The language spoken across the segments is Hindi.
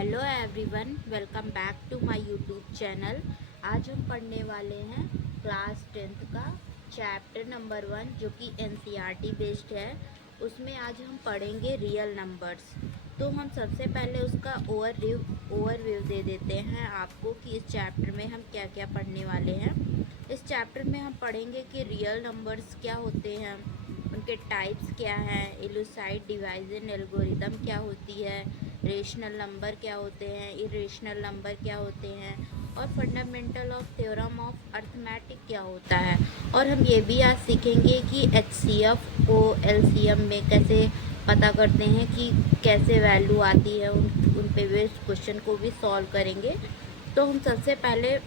Hello everyone, welcome back to my YouTube channel. आज हम पढ़ने वाले हैं क्लास 10th का चैप्टर नंबर 1 जो कि एनसीईआरटी बेस्ड है। उसमें आज हम पढ़ेंगे रियल नंबर्स। तो हम सबसे पहले उसका ओवरव्यू दे देते हैं आपको कि इस चैप्टर में हम क्या क्या पढ़ने वाले हैं। इस चैप्टर में हम पढ़ेंगे कि रियल नंबर्स क्या होते हैं, उनके टाइप्स क्या हैं, इलुसाइड डिवीजन एल्गोरिदम क्या होती है, रेशनल नंबर क्या होते हैं, इरेशनल नंबर क्या होते हैं, और fundamental of theorem of arithmetic क्या होता है। और हम ये भी आज सीखेंगे कि एचसीएफ को एलसीएम में कैसे पता करते हैं, कि कैसे वैल्यू आती है, उन पे बेस्ड क्वेश्चन को भी सॉल्व करेंगे। तो हम सबसे पहले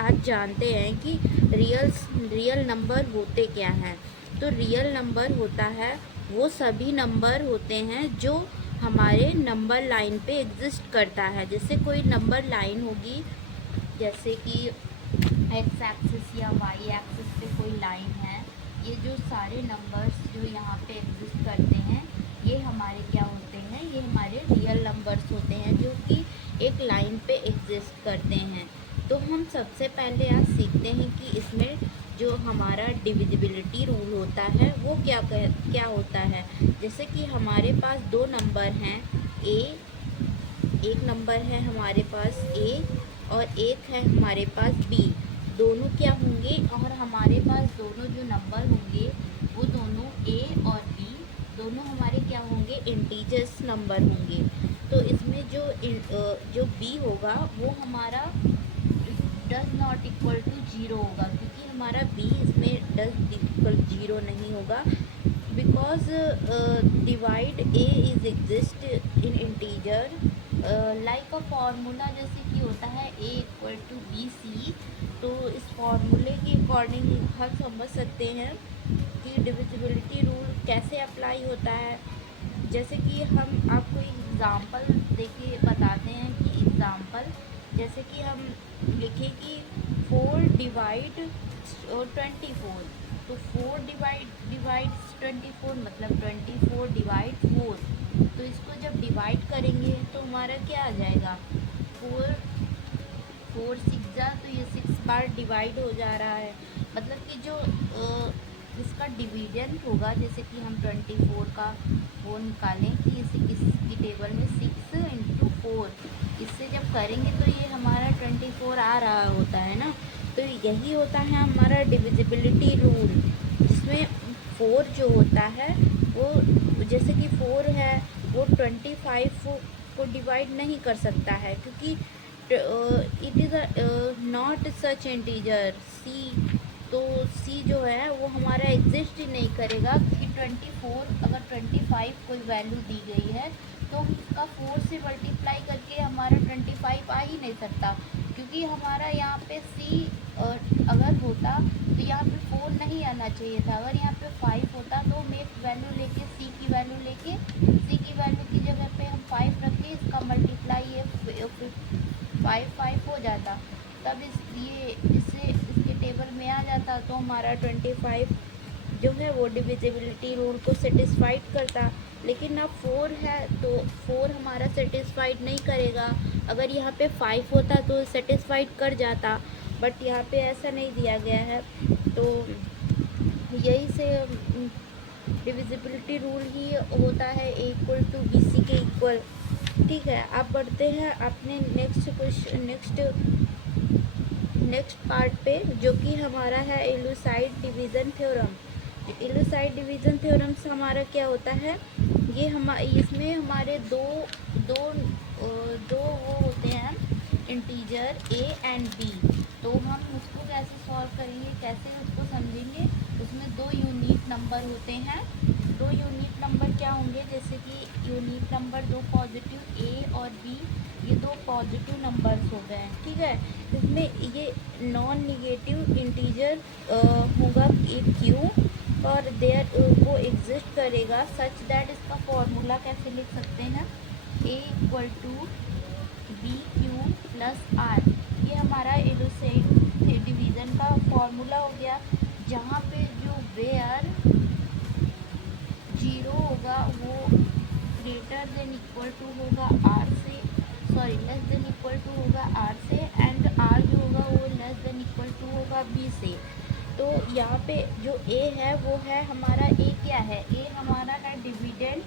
आज जानते हैं कि रियल नंबर होते क्या हैं। तो रियल नंबर होता है वो सभी नंबर होते हैं जो हमारे नंबर लाइन पे एग्जिस्ट करता है। जैसे कोई नंबर लाइन होगी, जैसे कि एक्स एक्सिस या वाई एक्सिस पे कोई लाइन है, ये जो सारे नंबर्स जो यहाँ पे एग्जिस्ट करते हैं ये हमारे क्या होते हैं, ये हमारे रियल नंबर्स होते हैं जो कि एक लाइन पे एग्जिस्ट करते हैं। तो हम सबसे पहले आज सीखते हैं कि इसमें जो हमारा डिविजिबिलिटी रूल होता है वो क्या होता है। जैसे कि हमारे पास दो नंबर हैं, एक नंबर है हमारे पास ए और एक है हमारे पास बी। दोनों क्या होंगे, और हमारे पास दोनों जो नंबर होंगे वो दोनों ए और बी दोनों हमारे क्या होंगे, इंटीजर्स नंबर होंगे। तो इसमें जो बी होगा वो हमारा does not equal to zero होगा, क्योंकि हमारा बी इसमें डज इक्वल ज़ीरो नहीं होगा, because divide A is exist in integer like a formula, जैसे कि होता है ए इक्वल टू बी सी। तो इस फार्मूले के अकॉर्डिंग हम समझ सकते हैं कि डिविजिबिलिटी रूल कैसे अप्लाई होता है। जैसे कि हम आपको एग्ज़ाम्पल देके बताते हैं कि एग्ज़ाम्पल जैसे कि हम लिखें कि 4 डिवाइड 24। तो 4 डिवाइड 24 मतलब 24 डिवाइड 4। तो इसको जब डिवाइड करेंगे तो हमारा क्या आ जाएगा, 4 6 जा, तो ये 6 बार डिवाइड हो जा रहा है। मतलब कि जो इसका डिवीजन होगा, जैसे कि हम 24 का वो निकालें कि इसकी टेबल में 6 इंटू 4, इससे जब करेंगे तो ये हमारा 24 आ रहा होता है ना। तो यही होता है हमारा डिविजिबिलिटी रूल, जिसमें 4 जो होता है वो, जैसे कि 4 है वो 25 को डिवाइड नहीं कर सकता है, क्योंकि it is not such integer C. तो सी जो है वो हमारा एग्जिस्ट ही नहीं करेगा, क्योंकि 24 अगर 25 कोई वैल्यू दी गई है तो उसका 4 से मल्टीप्लाई करके हमारा 25 आ ही नहीं सकता, क्योंकि हमारा यहाँ पे सी अगर होता तो यहाँ पे 4 नहीं आना चाहिए था। अगर यहाँ पे 5 होता तो हम एक वैल्यू लेके सी की वैल्यू की जगह पे हम 5 रख के इसका मल्टीप्लाई ये 5 हो जाता, तब इसके टेबल में आ जाता, तो हमारा 25 जो है वो डिविजिबिलिटी रूल को सेटिस्फाइड करता। लेकिन अब 4 है तो 4 हमारा सेटिस्फाइड नहीं करेगा। अगर यहाँ पे 5 होता तो सेटिस्फाइड कर जाता, बट यहाँ पे ऐसा नहीं दिया गया है। तो यही से डिविजिबिलिटी रूल ही होता है ए इक्वल टू बी सी के इक्वल। ठीक है, आप बढ़ते हैं अपने नेक्स्ट पार्ट पे, जो कि हमारा है इलुसाइड डिवीज़न थ्योरम। इलुसाइड डिवीज़न थ्योरम से हमारा क्या होता है, ये इसमें हमारे दो वो होते हैं, इंटीजर ए एंड बी। तो हम उसको कैसे सॉल्व करेंगे, कैसे उसको समझेंगे। उसमें दो यूनिट नंबर होते हैं। दो यूनिट नंबर क्या होंगे, जैसे कि यूनिट नंबर दो पॉजिटिव ए और बी, ये दो पॉजिटिव नंबर्स हो गए हैं। ठीक है, इसमें ये नॉन निगेटिव इंटीजर होगा एक क्यू, और वो एग्जिस्ट करेगा सच दैट इसका फॉर्मूला कैसे लिख सकते हैं, A equal to B Q plus R. ये हमारा इलुसाइड डिवीज़न का फॉर्मूला हो गया, जहाँ पे जो वेयर 0 होगा वो ग्रेटर देन इक्वल टू होगा आर से, सॉरी से। तो यहाँ पे जो ए है वो है हमारा, ए क्या है, ए हमारा है डिविडेंड,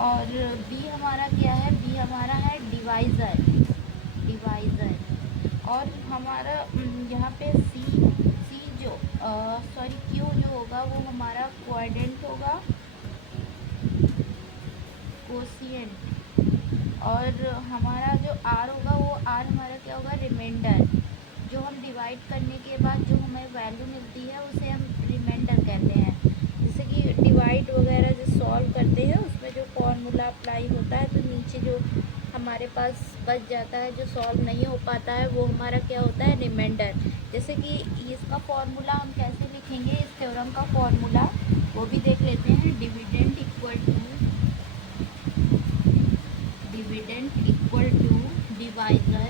और बी हमारा क्या है, बी हमारा है डिवाइज़र, और हमारा यहाँ पे सी जो क्यू जो होगा वो हमारा क्वाड्रेंट होगा, कोशिएंट, और हमारा जो आर होगा वो आर हमारा क्या होगा, रिमाइंडर। जो हम डिवाइड करने के बाद जो हमें वैल्यू मिलती है उसे हम रिमाइंडर कहते हैं। जैसे कि डिवाइड वगैरह जो सॉल्व करते हैं उसमें जो फॉर्मूला अप्लाई होता है, तो नीचे जो हमारे पास बच जाता है, जो सॉल्व नहीं हो पाता है, वो हमारा क्या होता है, रिमाइंडर। जैसे कि इसका फॉर्मूला हम कैसे लिखेंगे, इस थ्योरम का फॉर्मूला वो भी देख लेते हैं। Dividend equal to divisor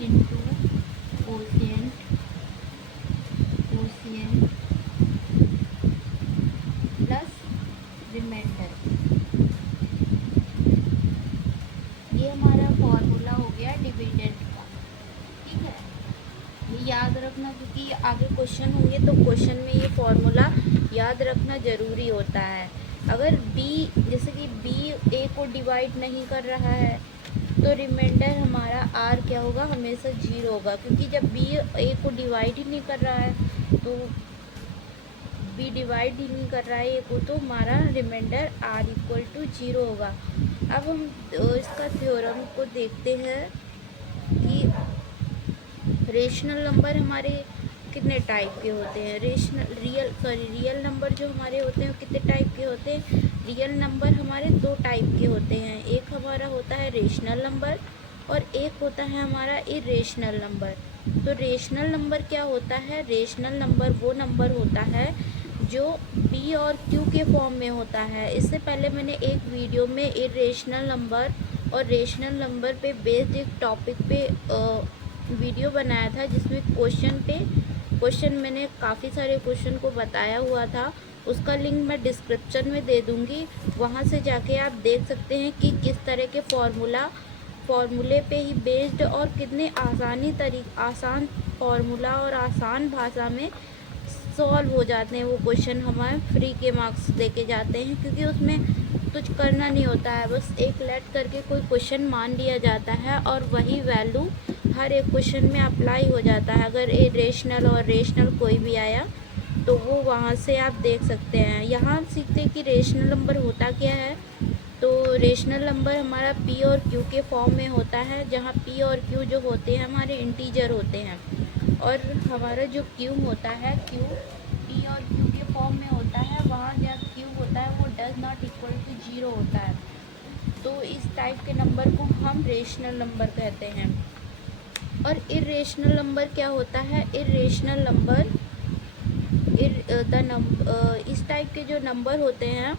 into quotient plus remainder. ये हमारा फॉर्मूला हो गया डिविडेंड का, ठीक है। ये याद रखना, क्योंकि आगे क्वेश्चन होंगे तो क्वेश्चन में ये फॉर्मूला याद रखना ज़रूरी होता है। अगर बी, जैसे कि बी ए को डिवाइड नहीं कर रहा है तो रिमाइंडर हमारा आर क्या होगा, हमेशा 0 होगा, क्योंकि जब बी ए को डिवाइड ही नहीं कर रहा है, तो बी डिवाइड ही नहीं कर रहा है ए को, तो हमारा रिमाइंडर आर इक्वल टू 0 होगा। अब हम इसका थ्योरम को देखते हैं कि रेशनल नंबर हमारे कितने टाइप के होते हैं। रियल नंबर जो हमारे होते हैं कितने टाइप के होते हैं। रियल नंबर हमारे 2 टाइप के होते हैं, एक हमारा होता है रेशनल नंबर और एक होता है हमारा इरेशनल नंबर। तो रेशनल नंबर क्या होता है, रेशनल नंबर वो नंबर होता है जो पी और क्यू के फॉर्म में होता है। इससे पहले मैंने एक वीडियो में इरेशनल नंबर और रेशनल नंबर पे बेस्ड एक टॉपिक पे वीडियो बनाया था, जिसमें क्वेश्चन मैंने काफ़ी सारे क्वेश्चन को बताया हुआ था। उसका लिंक मैं डिस्क्रिप्शन में दे दूँगी, वहाँ से जाके आप देख सकते हैं कि किस तरह के फॉर्मूले पे ही बेस्ड और कितने आसान फार्मूला और आसान भाषा में सॉल्व हो जाते हैं वो क्वेश्चन। हमारे फ्री के मार्क्स देके जाते हैं, क्योंकि उसमें कुछ करना नहीं होता है, बस एक लेट करके कोई क्वेश्चन मान लिया जाता है और वही वैल्यू हर एक क्वेश्चन में अप्लाई हो जाता है। अगर इरेशनल और रेशनल कोई भी आया तो वो वहाँ से आप देख सकते हैं। यहाँ हम सीखते हैं कि रेशनल नंबर होता क्या है। तो रेशनल नंबर हमारा पी और क्यू के फॉर्म में होता है, जहाँ पी और क्यू जो होते हैं हमारे इंटीजर होते हैं, और हमारा जो क्यू होता है, क्यू पी और क्यू के फॉर्म में होता है। वहाँ जहाँ क्यू होता है वो डज नॉट इक्वल टू 0 होता है। तो इस टाइप के नंबर को हम रेशनल नंबर कहते हैं। और इरेशनल नंबर क्या होता है, इरेशनल नंबर इस टाइप के जो नंबर होते हैं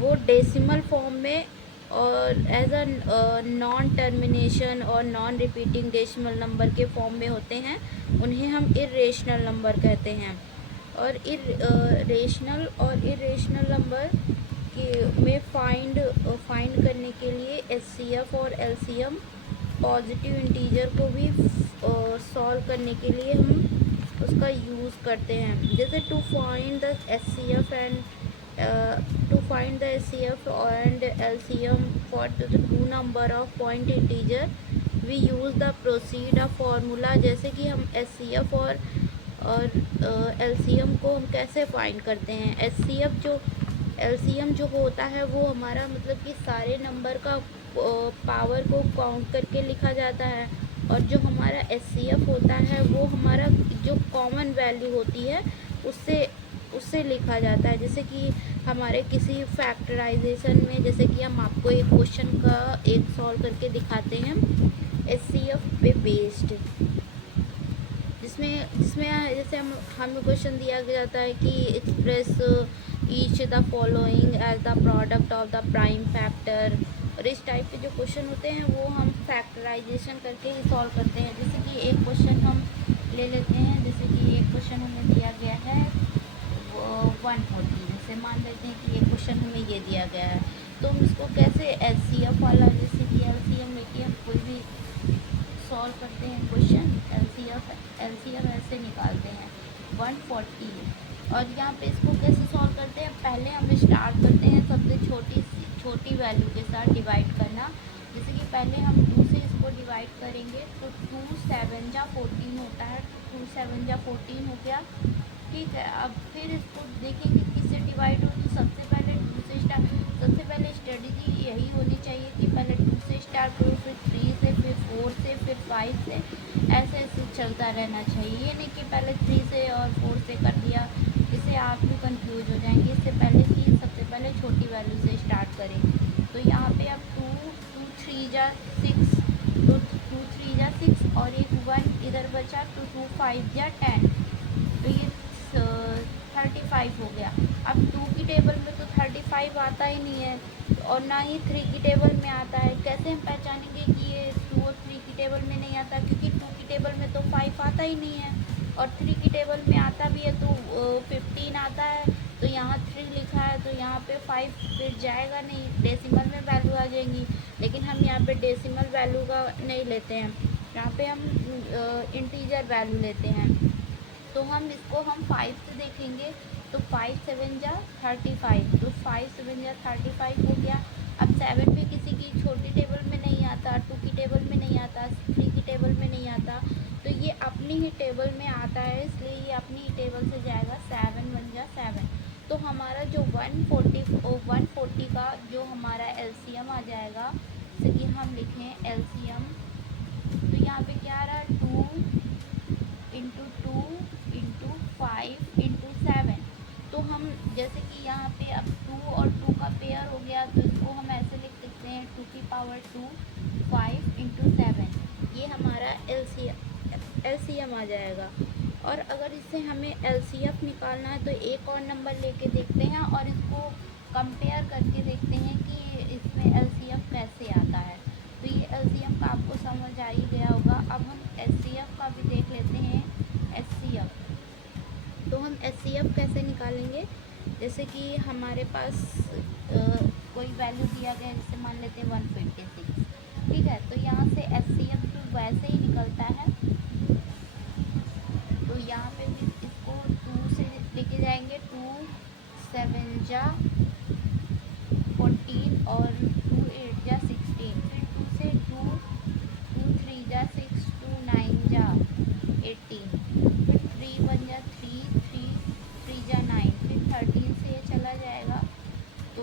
वो डेसिमल फॉर्म में और एज अ नॉन टर्मिनेशन और नॉन रिपीटिंग डेसिमल नंबर के फॉर्म में होते हैं, उन्हें हम इरेशनल नंबर कहते हैं। और रेशनल और इरेशनल नंबर के में फाइंड करने के लिए एचसीएफ और एलसीएम, पॉजिटिव इंटीजर को भी सॉल्व करने के लिए हम उसका यूज़ करते हैं। जैसे to find the HCF and LCM for the two number of point integer we use the proceed of formula. जैसे कि हम एचसीएफ और एलसीएम को हम कैसे फाइंड करते हैं। एलसीएम जो होता है वो हमारा मतलब कि सारे नंबर का पावर को काउंट करके लिखा जाता है, और जो हमारा एचसीएफ होता है वो हमारा जो कॉमन वैल्यू होती है उससे लिखा जाता है। जैसे कि हमारे किसी फैक्टराइजेशन में, जैसे कि हम आपको एक क्वेश्चन का एक सॉल्व करके दिखाते हैं एचसीएफ पे बेस्ड, जिसमें जैसे हमें क्वेश्चन दिया जाता है कि express each the following as the product of the prime factor. और इस टाइप के जो क्वेश्चन होते हैं वो हम फैक्टराइजेशन करके ही सॉल्व करते हैं। जैसे कि एक क्वेश्चन हम ले लेते हैं, जैसे कि एक क्वेश्चन हमें दिया गया है 140, जैसे मान लेते हैं कि एक क्वेश्चन हमें ये दिया गया है तो हम इसको कैसे एचसीएफ वाला, जैसे कि एलसीएम लेके हम कोई भी सॉल्व करते हैं क्वेश्चन, एलसीएम ऐसे निकालते हैं 140। और यहाँ पे इसको कैसे सॉल्व करते हैं, पहले हम स्टार्ट करते हैं सबसे छोटी वैल्यू के साथ डिवाइड करना। जैसे कि पहले हम 2 से इसको डिवाइड करेंगे तो 2 7 जा 14 होता है, 2 7 जा 14 हो गया। ठीक है, अब फिर इसको देखेंगे किससे डिवाइड हो, तो सबसे पहले 2 से स्टार्ट, सबसे पहले स्ट्रेटजी यही होनी चाहिए कि पहले 2 से स्टार्ट करो, फिर 3 से, फिर 4 से, फिर 5 से, ऐसे ऐसे चलता रहना चाहिए। ये नहीं कि पहले 3 से और 4 से कर दिया, इससे आप भी कंफ्यूज हो जाएंगे। इससे पहले कि सबसे पहले छोटी वैल्यू से स्टार्ट करें। तो यहाँ पे अब 2 3 जा 6, तो 2 3 जा 6 और एक 1 इधर बचा, तो 2 5 जा 10, तो ये 35 हो गया। अब 2 की टेबल में तो 35 आता ही नहीं है और ना ही 3 की टेबल में आता है। कैसे हम पहचानेंगे कि ये 2 और 3 की टेबल में नहीं आता, क्योंकि 2 की टेबल में तो 5 आता ही नहीं है और 3 की टेबल में आता भी है तो 15 आता है। तो यहाँ 3 लिखा है तो यहाँ पे 5 फिर जाएगा नहीं, डेसिमल में वैल्यू आ जाएंगी। लेकिन हम यहाँ पे डेसिमल वैल्यू का नहीं लेते हैं, यहाँ पे हम इंटीजर वैल्यू लेते हैं। तो हम इसको 5 से देखेंगे तो 5 7 जा 35, तो 5 7 जा 35 हो गया। अब 7 भी किसी की छोटी टेबल में नहीं आता, 2 की टेबल में नहीं आता, 3 की टेबल में नहीं आता, तो ये अपनी ही टेबल में आता है, इसलिए ये अपनी ही टेबल से जाएगा। 7 1 जा 7, तो हमारा जो 140 का जो हमारा एलसीएम आ जाएगा, जैसे कि हम लिखें एलसीएम, तो यहाँ पे क्या आ रहा है 2 इंटू 2 इंटू 5 इंटू 7। तो हम जैसे कि यहाँ पे अब 2 और 2 का पेयर हो गया, तो इसको हम ऐसे लिख सकते हैं 2 की पावर 2 5 इंटू 7, ये हमारा एलसीएम आ जाएगा। और अगर इससे हमें एलसीएफ निकालना है तो एक और नंबर लेके देखते हैं और इसको कंपेयर करके देखते हैं कि इसमें एलसीएफ कैसे आता है। तो ये एलसीएम का आपको समझ आ ही गया होगा। अब हम एचसीएफ का भी देख लेते हैं। एचसीएफ, तो हम एचसीएफ कैसे निकालेंगे, जैसे कि हमारे पास कोई वैल्यू दिया गया है, जैसे मान लेते हैं 126, ठीक है, तो यहाँ से एचसीएफ तो वैसे ही निकलता है। तो यहाँ पे भी इसको 2 से लेके जाएंगे, 2 7 जा 14 और 2 8 जा 16, फिर 2 से 2 3 जा 6, 2 9 जा 18, फिर 3 1 जा 3 3 जा 9, फिर 13 से ये चला जाएगा। तो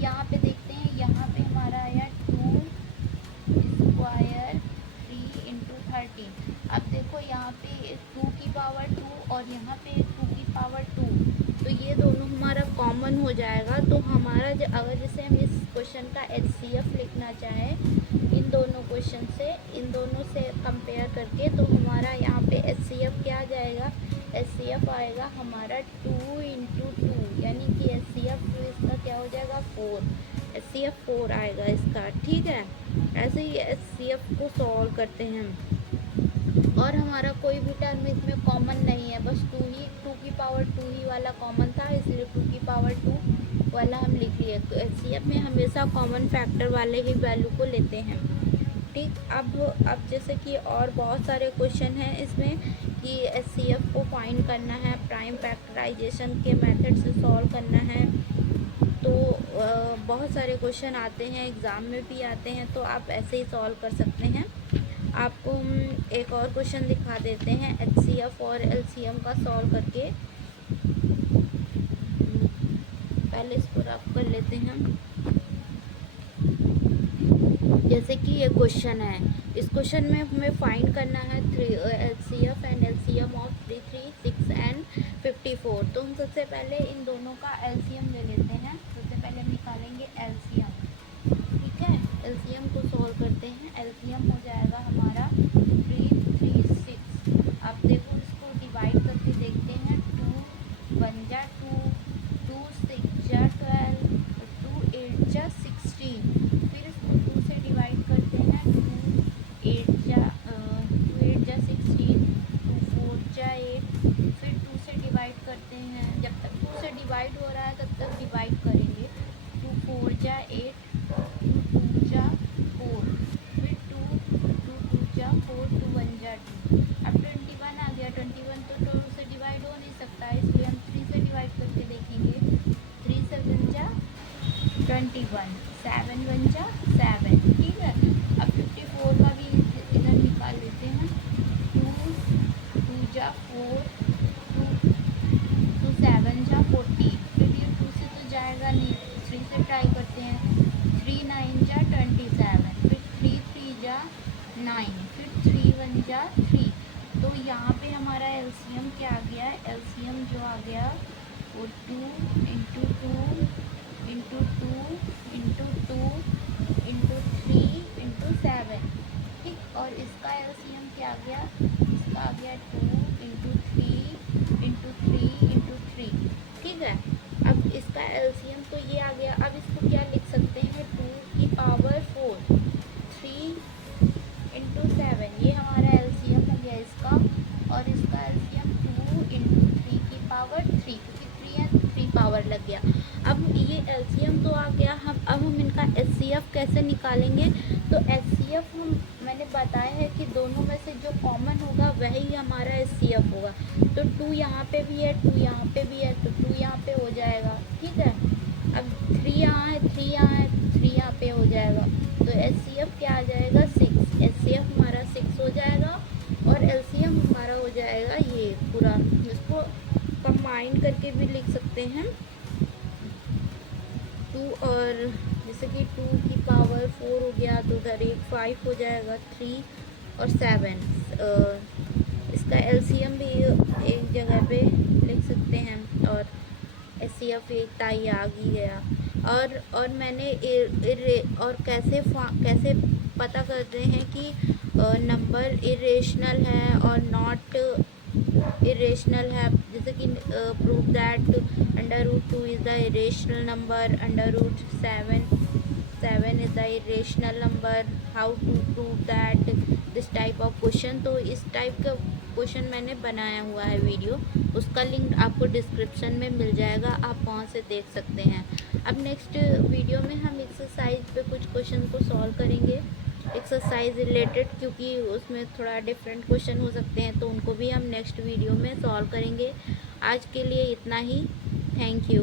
यहाँ पे देखते हैं, यहाँ पे हमारा आया 2 स्क्वायर 3 इंटू 13। अब देखो यहाँ पे 2 की पावर 2 और यहाँ पे 2 की पावर 2, तो ये दोनों हमारा कॉमन हो जाएगा। तो हमारा अगर जैसे हम इस क्वेश्चन का एचसीएफ लिखना चाहें इन दोनों क्वेश्चन से, इन दोनों से कंपेयर करके, तो हमारा यहाँ पे एचसीएफ क्या आ जाएगा, एचसीएफ आएगा हमारा 2 इंटू 2, यानी कि एचसीएफ इसका क्या हो जाएगा 4, एचसीएफ 4 आएगा इसका। ठीक है, ऐसे ही एचसीएफ को सॉल्व करते हैं। और हमारा कोई भी टर्म इसमें कॉमन नहीं है, बस 2 की पावर 2 ही वाला कॉमन था, इसलिए 2 की पावर 2 वाला हम लिख लिए। तो एचसीएफ में हमेशा कॉमन फैक्टर वाले ही वैल्यू को लेते हैं। ठीक, अब जैसे कि और बहुत सारे क्वेश्चन हैं इसमें कि एचसीएफ को फाइंड करना है, प्राइम फैक्टराइजेशन के मेथड से सॉल्व करना है। तो बहुत सारे क्वेश्चन आते हैं, एग्ज़ाम में भी आते हैं, तो आप ऐसे ही सॉल्व कर सकते हैं। आपको हम एक और क्वेश्चन दिखा देते हैं एचसीएफ और एलसीएम का सॉल्व करके। पहले इसको रफ कर लेते हैं हम। जैसे कि ये क्वेश्चन है, इस क्वेश्चन में हमें फाइंड करना है HCF and LCM of 3 3 6 and 54। तो हम सबसे पहले इन दोनों का एलसीएम ले लेते हैं। सबसे पहले हम निकालेंगे एलसीएम, ठीक है, एलसीएम को सॉल्व करते हैं। एलसीएम हो जाएगा हमारा 3 3 6। अब देखो इसको डिवाइड करके देखते हैं, 2 1 जा 2, 2 6 जा 12, 2 8 जा 16, फिर इसको 2 से डिवाइड करते हैं, 2 8 जा 16, 2 4 जा 8, फिर 2 से डिवाइड करते हैं। जब तक 2 से डिवाइड हो रहा है तब तक डिवाइड करेंगे। 2 4 जा 8, 2 जा 4, फिर 2 जा 4, 2 1 जा 2। अब 21 आ गया। 21 तो 2 से डिवाइड हो नहीं सकता, इसलिए हम 3 से डिवाइड करके देखेंगे। 3 7 जा 21, 7 1 जा 7, ठीक है। अब 54 का भी इधर निकाल लेते हैं। 2 जा 4, 2 7 जा 40, फिर ये 2 से तो जाएगा नहीं, 3 से ट्राई करते हैं। 3 9 जा 27, फिर 3 3 जा 9, फिर 3 1 जा 3। तो यहाँ पे हमारा एलसीएम क्या आ गया? एलसीएम जो आ गया वो 2 into 2 into 2 into 2 into 3 into 7, ठीक। और इसका एलसीएम क्या आ गया? इसका आ गया 2 इंटू 3 इंटू 3 इंटू 3, ठीक है। अब इसका एलसीएम तो ये आ गया। अब इसको क्या लिख सकते हैं? 2 की पावर 4, 3 इंटू 7, ये हमारा एलसीएम हो गया इसका। और इसका एलसीएम 2 इंटू 3 की पावर 3, क्योंकि 3 है 3 पावर लग गया। अब ये एलसीएम तो आ गया। अब हम इनका एचसीएफ कैसे निकालेंगे? तो एचसीएफ मैंने बताया है कि दोनों में से जो कॉमन होगा वही हमारा एचसीएफ होगा। तो 2 यहाँ पे भी है, 2 यहाँ पे भी है, तो 2 यहाँ पे हो जाएगा, ठीक है। अब 3 यहाँ है, 3 यहाँ है, 3 यहाँ पे हो जाएगा। तो एचसीएफ क्या आ जाएगा? 6। एचसीएफ हमारा 6 हो जाएगा और एलसीएम हमारा हो जाएगा ये पूरा। इसको कंबाइन करके भी लिख सकते हैं। 2 और जैसे कि 2 की पावर 4 हो गया, तो उधर एक 5 हो जाएगा, 3 और 7। इसका एलसीएम भी एक जगह पे लिख सकते हैं और एचसीएफ एक ताई आ ही गया। और मैंने और कैसे पता करते हैं कि नंबर इरेशनल है और नॉट इरेशनल है? जैसे कि prove that √2 is the irrational number, √7 is the irrational number, how to prove that, this type of question. तो इस टाइप का क्वेश्चन मैंने बनाया हुआ है वीडियो, उसका लिंक आपको डिस्क्रिप्शन में मिल जाएगा, आप वहाँ से देख सकते हैं। अब नेक्स्ट वीडियो में हम एक्सरसाइज पे कुछ क्वेश्चन को सॉल्व करेंगे, एक्सरसाइज रिलेटेड, क्योंकि उसमें थोड़ा डिफरेंट क्वेश्चन हो सकते हैं, तो उनको भी हम नेक्स्ट वीडियो में सॉल्व करेंगे। आज के लिए इतना ही। Thank you.